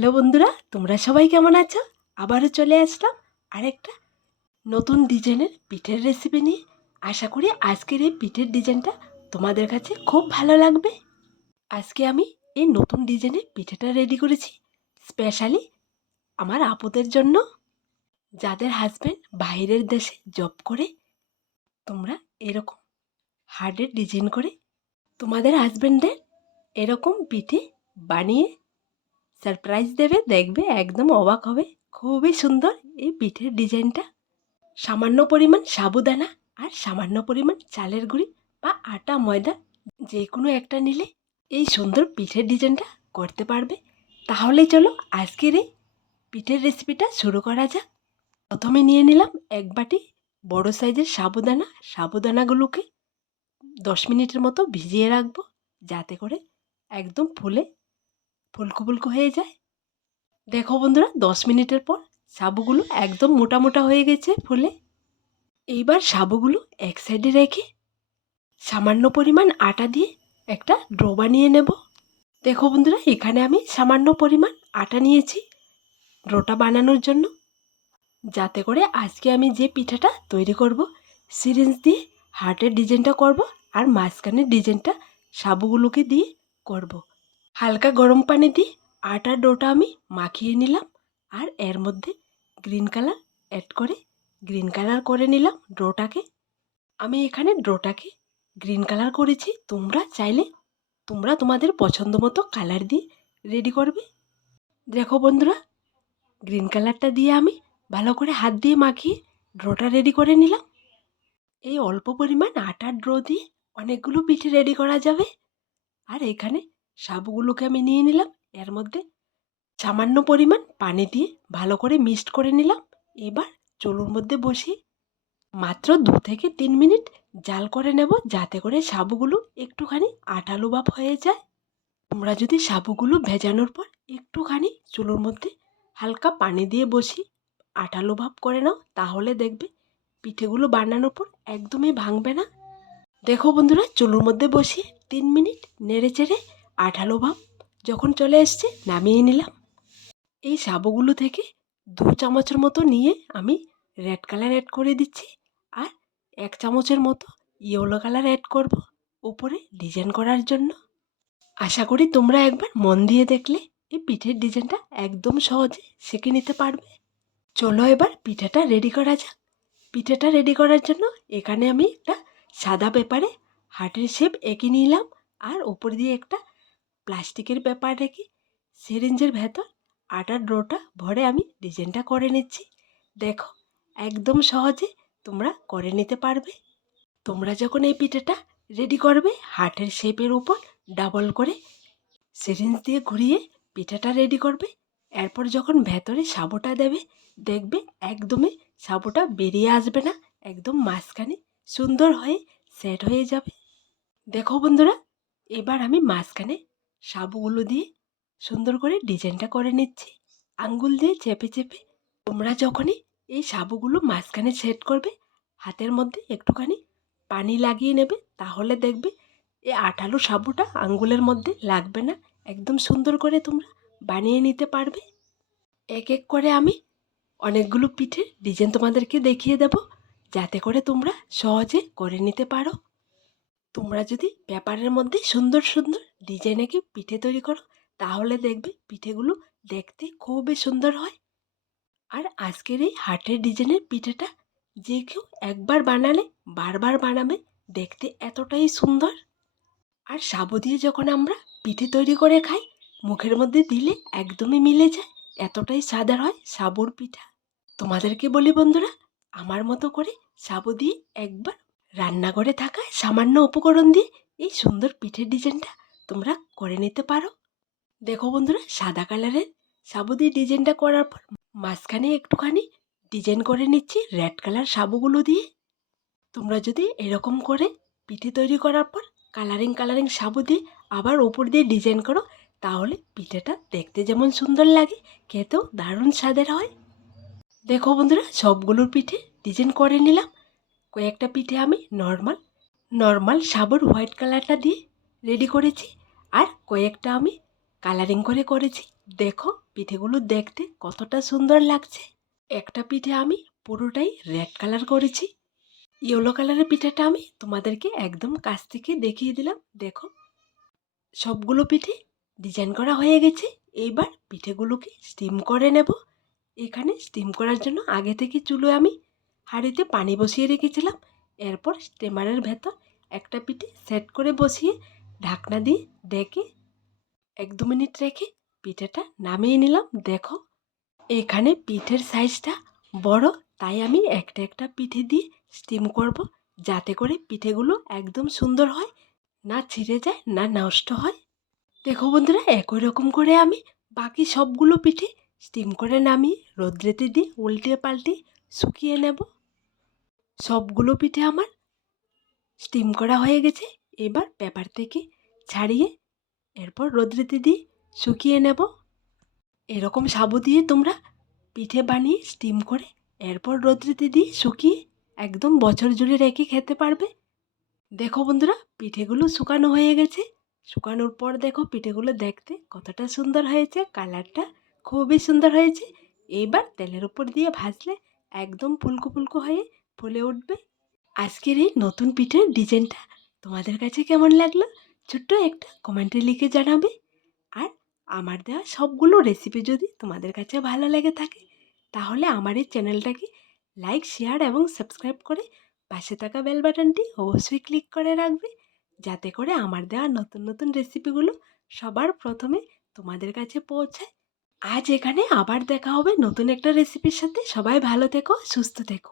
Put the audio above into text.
Hello বন্ধুরা, তোমরা সবাই কেমন আছো? আবারও চলে আসলাম আরেকটা নতুন ডিজাইনের পিঠের রেসিপি নিয়ে। আশা করি আজকের এই পিঠের ডিজাইনটা তোমাদের কাছে খুব ভালো লাগবে। আজকে আমি এই নতুন ডিজাইনের পিঠেটা রেডি করেছি স্পেশালি আমার আপুদের জন্য। যাদের হাজব্যান্ড বাইরের দেশে জব করে, তোমরা এরকম হার্ডের ডিজাইন করে তোমাদের হাজব্যান্ডদের এরকম পিঠে বানিয়ে সারপ্রাইজ দেবে, দেখবে, একদম অবাক হবে। খুবই সুন্দর এই পিঠের ডিজাইনটা। সামান্য পরিমাণ সাবুদানা আর সামান্য পরিমাণ চালের গুঁড়ি বা আটা, ময়দা যে কোনো একটা নিলে এই সুন্দর পিঠের ডিজাইনটা করতে পারবে। তাহলে চলো আজকের এই পিঠের রেসিপিটা শুরু করা যাক। প্রথমে নিয়ে নিলাম এক বাটি বড় সাইজের সাবুদানা। সাবুদানাগুলোকে দশ মিনিটের মতো ভিজিয়ে রাখব, যাতে করে একদম ফুলে ফুলকো ফুলকো হয়ে যায়। দেখো বন্ধুরা, দশ মিনিটের পর সাবুগুলো একদম মোটা মোটা হয়ে গেছে ফুলে। এইবার সাবুগুলো এক সাইডে রেখে সামান্য পরিমাণ আটা দিয়ে একটা ড্রো বানিয়ে নেব। দেখো বন্ধুরা, এখানে আমি সামান্য পরিমাণ আটা নিয়েছি ড্রোটা বানানোর জন্য। যাতে করে আজকে আমি যে পিঠাটা তৈরি করব, সিরিঞ্জ দিয়ে হার্টের ডিজাইনটা করব আর মাঝখানের ডিজাইনটা সাবুগুলোকে দিয়ে করব। হালকা গরম পানি দিয়ে আটার ডোটা আমি মাখিয়ে নিলাম আর এর মধ্যে গ্রিন কালার অ্যাড করে গ্রিন কালার করে নিলাম ডোটাকে। আমি এখানে ডোটাকে গ্রিন কালার করেছি। তোমরা চাইলে তোমরা তোমাদের পছন্দ মতো কালার দিয়ে রেডি করবে। দেখো বন্ধুরা, গ্রিন কালারটা দিয়ে আমি ভালো করে হাত দিয়ে মাখিয়ে ড্রোটা রেডি করে নিলাম। এই অল্প পরিমাণ আটার ড্রো দিয়ে অনেকগুলো পিঠে রেডি করা যাবে। আর এখানে সাবুগুলোকে আমি নিয়ে নিলাম। এর মধ্যে সামান্য পরিমাণ পানি দিয়ে ভালো করে মিক্সড করে নিলাম। এবার চুলোর মধ্যে বসিয়ে মাত্র দু থেকে তিন মিনিট জাল করে নেব যাতে করে সাবুগুলো একটুখানি আঠালো ভাব হয়ে যায়। তোমরা যদি সাবুগুলো ভেজানোর পর একটুখানি চুলোর মধ্যে হালকা পানি দিয়ে বসি আঠালো ভাব করে নাও, তাহলে দেখবে পিঠেগুলো বানানোর পর একদমই ভাঙবে না। দেখো বন্ধুরা, চুলোর মধ্যে বসিয়ে তিন মিনিট নেড়ে চেড়ে আঠালো ভাব যখন চলে এসছে নামিয়ে নিলাম। এই সাবুগুলো থেকে দু চামচের মতো নিয়ে আমি রেড কালার অ্যাড করে দিচ্ছি আর এক চামচের মতো ইয়েলো কালার অ্যাড করব উপরে ডিজাইন করার জন্য। আশা করি তোমরা একবার মন দিয়ে দেখলে এই পিঠের ডিজাইনটা একদম সহজে শিখে নিতে পারবে। চলো এবার পিঠাটা রেডি করা যাক। পিঠাটা রেডি করার জন্য এখানে আমি একটা সাদা পেপারে হার্টের শেপ এঁকে নিলাম আর ওপর দিয়ে একটা প্লাস্টিকের পেপার রেখে সিরিঞ্জের ভেতর আটার ড্রোটা ভরে আমি ডিজাইনটা করে নিচ্ছি। দেখো, একদম সহজে তোমরা করে নিতে পারবে। তোমরা যখন এই পিঠাটা রেডি করবে হার্টের শেপের উপর ডাবল করে সিরিঞ্জ দিয়ে ঘুরিয়ে পিঠাটা রেডি করবে। এরপর যখন ভেতরে সাবুটা দেবে, দেখবে একদমই সাবুটা বেরিয়ে আসবে না, একদম মাঝখানে সুন্দর হয়ে সেট হয়ে যাবে। দেখো বন্ধুরা, এবার আমি মাঝখানে সাবুগুলো দিয়ে সুন্দর করে ডিজাইনটা করে নিচ্ছি। আঙ্গুল দিয়ে চেপে চেপে তোমরা যখনই এই সাবুগুলো মাঝখানে সেট করবে, হাতের মধ্যে একটুখানি পানি লাগিয়ে নেবে, তাহলে দেখবে এই আঠালো সাবুটা আঙ্গুলের মধ্যে লাগবে না। একদম সুন্দর করে তোমরা বানিয়ে নিতে পারবে। এক এক করে আমি অনেকগুলো পিঠে ডিজাইন তোমাদেরকে দেখিয়ে দেব, যাতে করে তোমরা সহজে করে নিতে পারো। তোমরা যদি ব্যাপারের মধ্যে সুন্দর সুন্দর ডিজাইন এঁকে পিঠে তৈরি করো? তাহলে দেখবে পিঠেগুলো দেখতে খুবই সুন্দর হয়। আর আজকের এই হাটের ডিজাইনের পিঠেটা যে কেউ একবার বানালে, বারবার বানাবে, দেখতে এতটাই সুন্দর। আর সাবু দিয়ে যখন আমরা পিঠে তৈরি করে খাই, মুখের মধ্যে দিলে একদমই মিলে যায়, এতটাই স্বাদের হয় সাবুর পিঠা। তোমাদেরকে বলি বন্ধুরা, আমার মতো করে সাবু দিয়ে একবার রান্নাঘরে থাকা সামান্য উপকরণ দিয়ে এই সুন্দর পিঠের ডিজাইনটা তোমরা করে নিতে পারো। দেখো বন্ধুরা, সাদা কালারের সাবু দিয়ে ডিজাইনটা করার পর মাঝখানে একটুখানি ডিজাইন করে নিচ্ছি রেড কালার সাবুগুলো দিয়ে। তোমরা যদি এরকম করে পিঠে তৈরি করার পর কালারিং কালারিং সাবু দিয়ে আবার ওপর দিয়ে ডিজাইন করো, তাহলে পিঠেটা দেখতে যেমন সুন্দর লাগে, খেতেও দারুণ স্বাদের হয়। দেখো বন্ধুরা, সবগুলোর পিঠে ডিজাইন করে নিলাম। কয়েকটা পিঠে আমি নর্মাল নর্মাল সাবুর হোয়াইট কালারটা দিয়ে রেডি করেছি। আর কয়েকটা আমি কালারিং করে করেছি। দেখো, পিঠেগুলো দেখতে কতটা সুন্দর লাগছে। একটা পিঠে আমি পুরোটাই রেড কালার করেছি। ইয়েলো কালারের পিঠাটা আমি তোমাদেরকে একদম কাছ থেকে দেখিয়ে দিলাম। দেখো, সবগুলো পিঠে ডিজাইন করা হয়ে গেছে। এইবার পিঠেগুলোকে স্টিম করে নেব। এখানে স্টিম করার জন্য আগে থেকে চুলো আমি হাঁড়িতে পানি বসিয়ে রেখেছিলাম। এরপর স্টেমারের ভেতর একটা পিঠে সেট করে বসিয়ে ঢাকনা দিয়ে ডেকে এক দু মিনিট রেখে পিঠেটা নামিয়ে নিলাম। দেখো, এখানে পিঠের সাইজটা বড়, তাই আমি একটা একটা পিঠে দিয়ে স্টিম করব, যাতে করে পিঠেগুলো একদম সুন্দর হয়, না ছিঁড়ে যায়, না নষ্ট হয়। দেখো বন্ধুরা, একই রকম করে আমি বাকি সবগুলো পিঠে স্টিম করে নামিয়ে রোদ্রেতে দিয়ে উল্টে পাল্টে শুকিয়ে নেব। সবগুলো পিঠে আমার স্টিম করা হয়ে গেছে। এবার পেপার থেকে ছাড়িয়ে এরপর রোদ্রেতে দিয়ে শুকিয়ে নেব। এরকম সাবু দিয়ে তোমরা পিঠে বানিয়ে স্টিম করে এরপর রোদ্রেতে দিয়ে শুকিয়ে একদম বছর জুড়ে রেখে খেতে পারবে। দেখো বন্ধুরা, পিঠেগুলো শুকানো হয়ে গেছে। শুকানোর পর দেখো পিঠেগুলো দেখতে কতটা সুন্দর হয়েছে, কালারটা খুবই সুন্দর হয়েছে। এইবার তেলের উপর দিয়ে ভাজলে একদম ফুলকো ফুলকো হয়ে ফুলে উঠবে। আজকের এই নতুন পিঠের ডিজাইনটা তোমাদের কাছে কেমন লাগল? ছোট্ট একটা কমেন্টে লিখে জানাবে। আর আমার দেওয়া সবগুলো রেসিপি যদি তোমাদের কাছে ভালো লেগে থাকে, তাহলে আমার এই চ্যানেলটাকে লাইক শেয়ার এবং সাবস্ক্রাইব করে পাশে থাকা বেল বাটনটি অবশ্যই ক্লিক করে রাখবে। যাতে করে আমার দেওয়া নতুন নতুন রেসিপিগুলো সবার প্রথমে তোমাদের কাছে পৌঁছায়। আজ এখানে আবার দেখা হবে নতুন একটা রেসিপির সাথে। সবাই ভালো থেকো, সুস্থ থেকো।